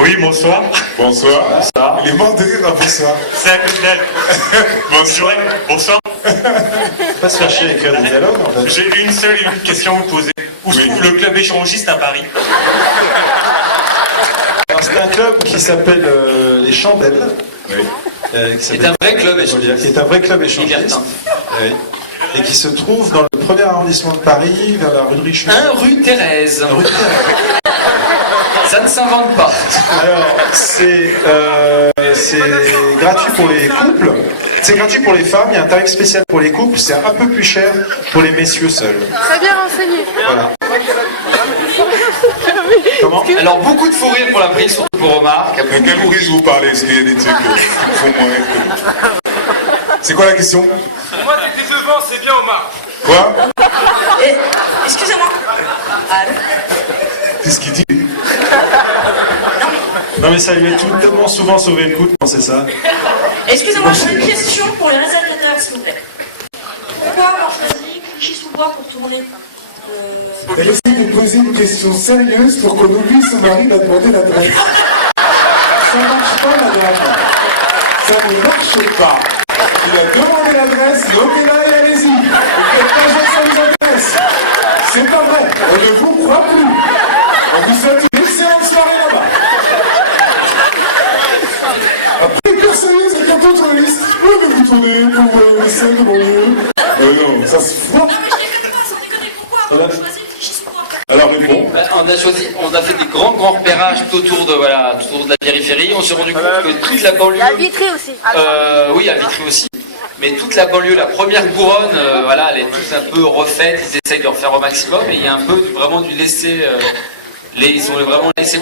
Oui, bonsoir. Bonsoir. Bonsoir. Il est mort de rire à bonsoir. C'est un cocktail. Bonsoir. Bonsoir. Pas se faire chier à écrire des dialogues en fait. J'ai une seule et unique question à vous poser. Où se trouve le club échangiste à Paris? Alors, c'est un club qui s'appelle les Chandelles. Oui. C'est un vrai club échangiste. Qui est un vrai club échangiste. Libertin. Oui. Et qui se trouve dans le premier arrondissement de Paris, vers la rue de Richelieu. 1 rue Thérèse. Rue de Thérèse. Ça ne s'invente pas. Alors, c'est gratuit pour les couples. C'est gratuit pour les femmes, il y a un tarif spécial pour les couples, c'est un peu plus cher pour les messieurs seuls. Très bien renseigné. Voilà. Comment? Alors, beaucoup de fou rire pour la prise, surtout pour Omar. De quel bruit vous parlez? Est-ce qu'il y a des trucs qui me font moins rire que nous? C'est quoi la question? Moi, t'étais devant, c'est bien, Omar. Quoi? Excusez-moi. Allô? Qu'est-ce qu'il dit? Non mais ça lui a tout tellement souvent sauvé le coup de penser ça. Excusez-moi, j'ai une question pour les réalisateurs, s'il vous plaît. Pourquoi avoir choisi Clichy-sous-Bois pour tourner Elle essaie de poser une question sérieuse pour qu'on oublie son mari d'a demandé l'adresse. Ça marche pas, madame. Ça ne marche pas. Il a demandé l'adresse, notez-la et allez-y. Vous faites pas genre ça vous intéresse. C'est pas vrai. On ne vous croit plus. On vous souhaite une excellente soirée là-bas. Après, personne n'est bientôt journaliste. Oui, mais vous tournez pour vous laisser de mon lieu. Non, ça se fout. Non, mais je les connais pas, sans déconner. Pourquoi avoir choisi Clichy-sous-Bois? Alors réponds. On a fait des grands repérages tout autour de la périphérie. On s'est rendu compte que toute la banlieue. La Vitry aussi. Oui, à Vitry aussi. Mais toute la banlieue, la première couronne, voilà, elle est toute un peu refaite. Ils essayent de refaire au maximum. Et il y a un peu vraiment du laisser. Ils ont vraiment laissé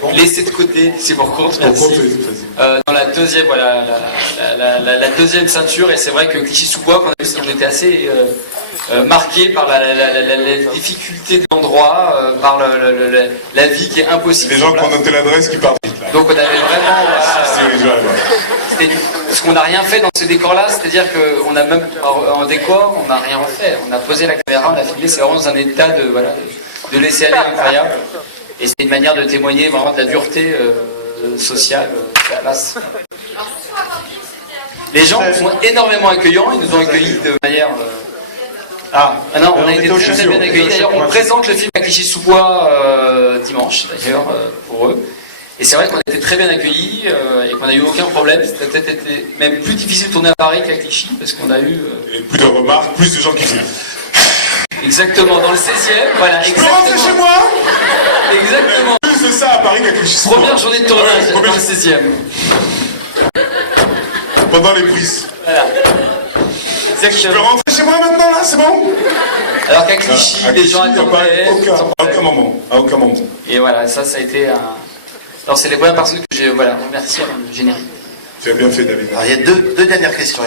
pour laisser de côté, c'est pour compte. Merci. Dans la deuxième, voilà, la deuxième ceinture. Et c'est vrai que Clichy-sous-Bois, on était assez marqué par la difficulté de l'endroit, par la vie qui est impossible. Les gens qui ont noté l'adresse qui partent vite là. Donc on avait vraiment. C'est visuel, Parce qu'on n'a rien fait dans ce décor-là, c'est-à-dire qu'on a même en décor, on n'a rien refait. On a posé la caméra, on a filmé, c'est vraiment dans un état de laisser aller incroyable. Et c'est une manière de témoigner vraiment de la dureté sociale de la place. Les gens sont énormément accueillants, ils nous ont accueillis de manière. Ah non, on a été très bien accueillis. D'ailleurs, on présente le film à Clichy-sous-Bois dimanche, d'ailleurs, pour eux. Et c'est vrai qu'on a été très bien accueillis et qu'on n'a eu aucun problème. C'était peut-être été même plus difficile de tourner à Paris qu'à Clichy, parce qu'on a eu... Et plus de remarques, plus de gens qui viennent. Exactement, dans le 16e, voilà. Je peux rentrer chez moi? Exactement. Plus de ça à Paris qu'à Clichy-sous-Bois. Première journée de tournage dans le 16e. Pendant les prises. Voilà. Je peux rentrer chez moi maintenant là, c'est bon? Alors qu'à Clichy, À les gens Clichy, attendaient. à aucun moment. À aucun moment. Et voilà, ça a été un... Alors c'est les premières personnes que j'ai remerciées avant le générique. Tu as bien fait, David. Alors, il y a deux dernières questions.